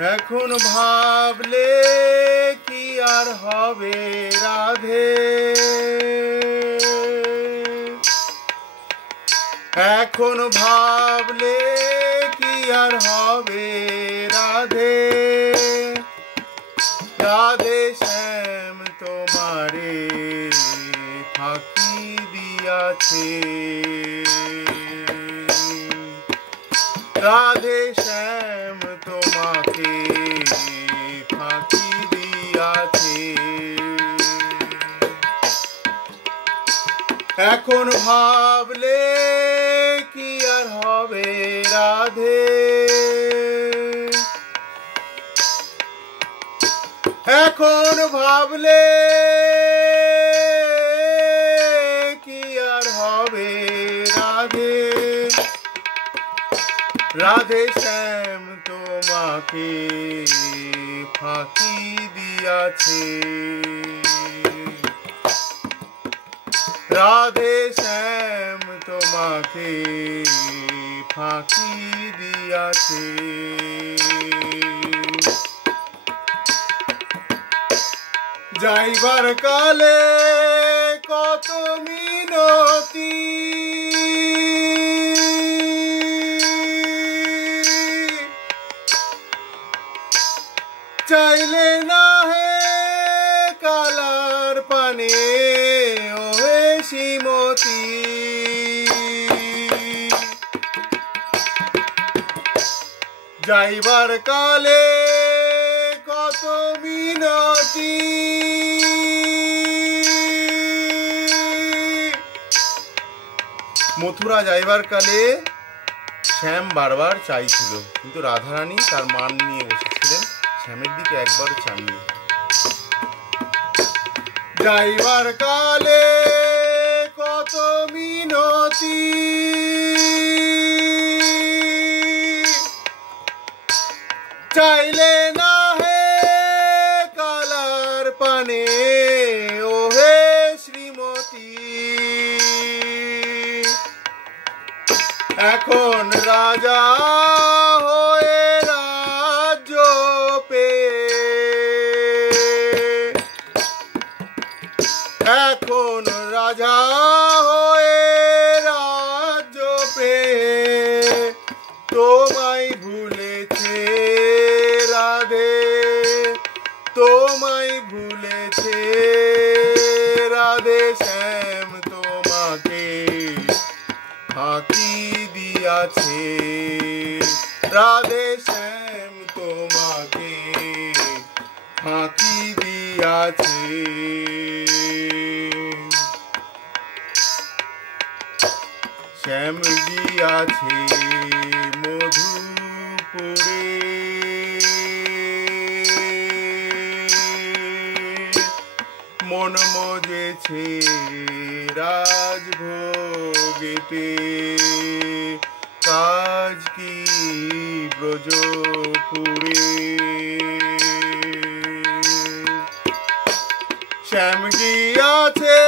এখন ভাবলে কি আর হবে রাধে, এখন ভাবলে কি আর হবে রাধে, রাধে শ্যাম তোমারে ফাঁকি দিয়াছে, রাধে শ্যাম তোমাকে ফাঁকি দিয়াছে, এখন ভাবলে কি আর হবে রাধে, এখন ভাবলে কি আর হবে রাধে, রাধে শ্যাম তোমাকে ফাঁকি দিয়াছে, রাধে শ্যাম তোমাকে ফাঁকি দিয়াছে। যাইবার কালে কত মিনতি, চাইলে না হে কালার পানে ও হে শ্রীমতী, যাইবার কালে কত মিনতি, মথুরা যাইবার কালে শ্যাম বারবার চাইছিল, কিন্তু রাধারানী তার মান নিয়ে বসেছিলেন, শ্যামের দিকে একবার চাননি। যাইবার কালে কত মিনতি, চাইলে না হে কালার পানে ও হে শ্রীমতী, এখন রাজা হয়ে রাজ্য পেয়ে, এখন রাজা হয়ে রাজ্য পেয়ে তোমায় ভুলেছে রাধে, তোমায় ভুলেছে রাধে শ্যাম তোমাকে ফাঁকি দিয়াছে, রাধে শ্যাম তোমাকে ফাঁকি দিয়াছে, শ্যাম গিয়াছে মধুপুরে, মন মজেছে রাজভোগেতে, কাজ কি ব্রজপুরে, শ্যাম গিয়াছে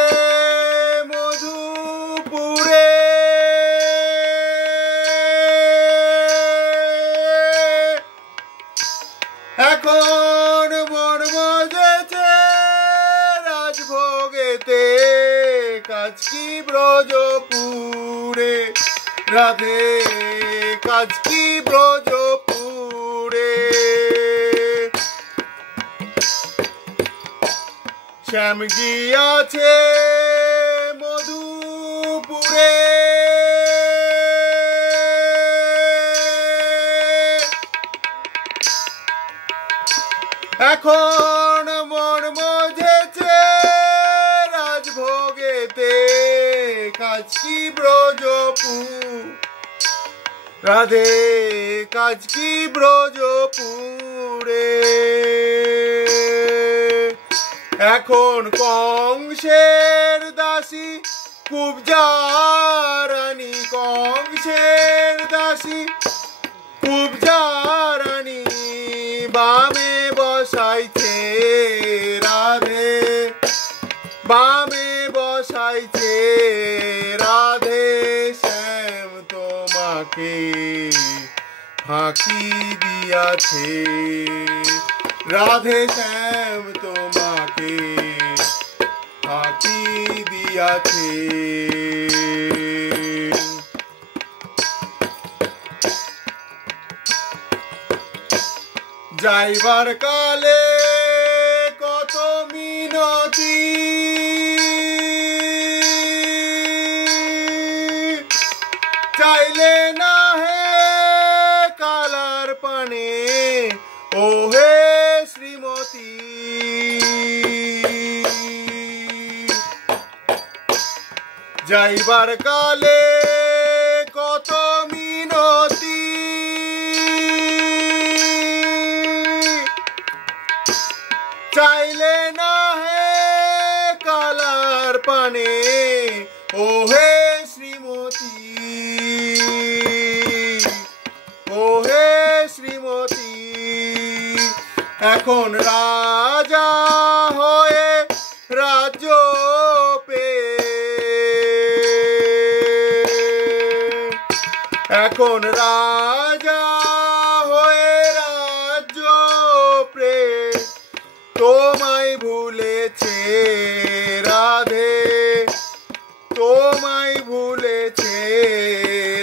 মধুপুরে, এখন মন মজেছে রাজভোগেতে, কাজ কি ব্রজপুরে রাধে, কাজ কি ব্রজপুরে, শ্যাম গিয়াছে মধুপুরে, এখন মন মজেছে রাজভোগেতে, কাজ কি ব্রজপুর রাধে, কাজ কি ব্রজপুরে, এখন কংসের দাসী কুব্জা রানী, কংসের দাসী কুব্জা রানী বামে বসাইছে রাধে, বামে বসাইছে রাধে শ্যাম তোমাকে ফাঁকি দিয়াছে। রাধে শ্যাম তোমাকে ফাঁকি দিয়াছে। যাইবার কালে কত মিনতি চাইলে না হে কালার পানে ও হে শ্রীমতী। যাইবার কালে কত মিনতি চাইলে না হে কালার পানে ও হে শ্রীমতী, ও হে শ্রীমতী। এখন রাজা হয়ে রাজ্য পেয়ে, এখন রাজা হয়ে রাজ্য পেয়ে তোমায় ভুলেছে রাধে, তোমায় ভুলেছে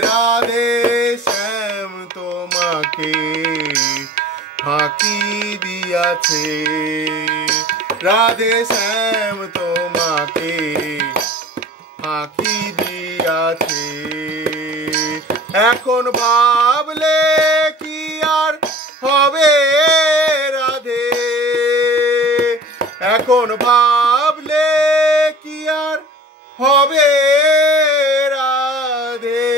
রাধে শ্যাম তোমাকে ফাঁকি দিয়াছে। রাধে শ্যাম তোমাকে ফাঁকি দিয়াছে। এখন ভাবলে কি আর হবে রাধে, এখন ভাবলে কি আর হবে রাধে।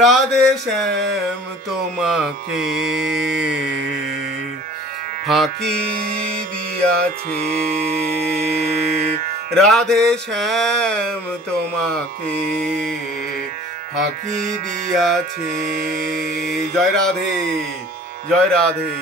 রাধে শ্যাম তোমাকে ফাঁকি দিয়াছে। রাধে শ্যাম তোমাকে ফাঁকি দিয়াছে। জয় রাধে, জয় রাধে।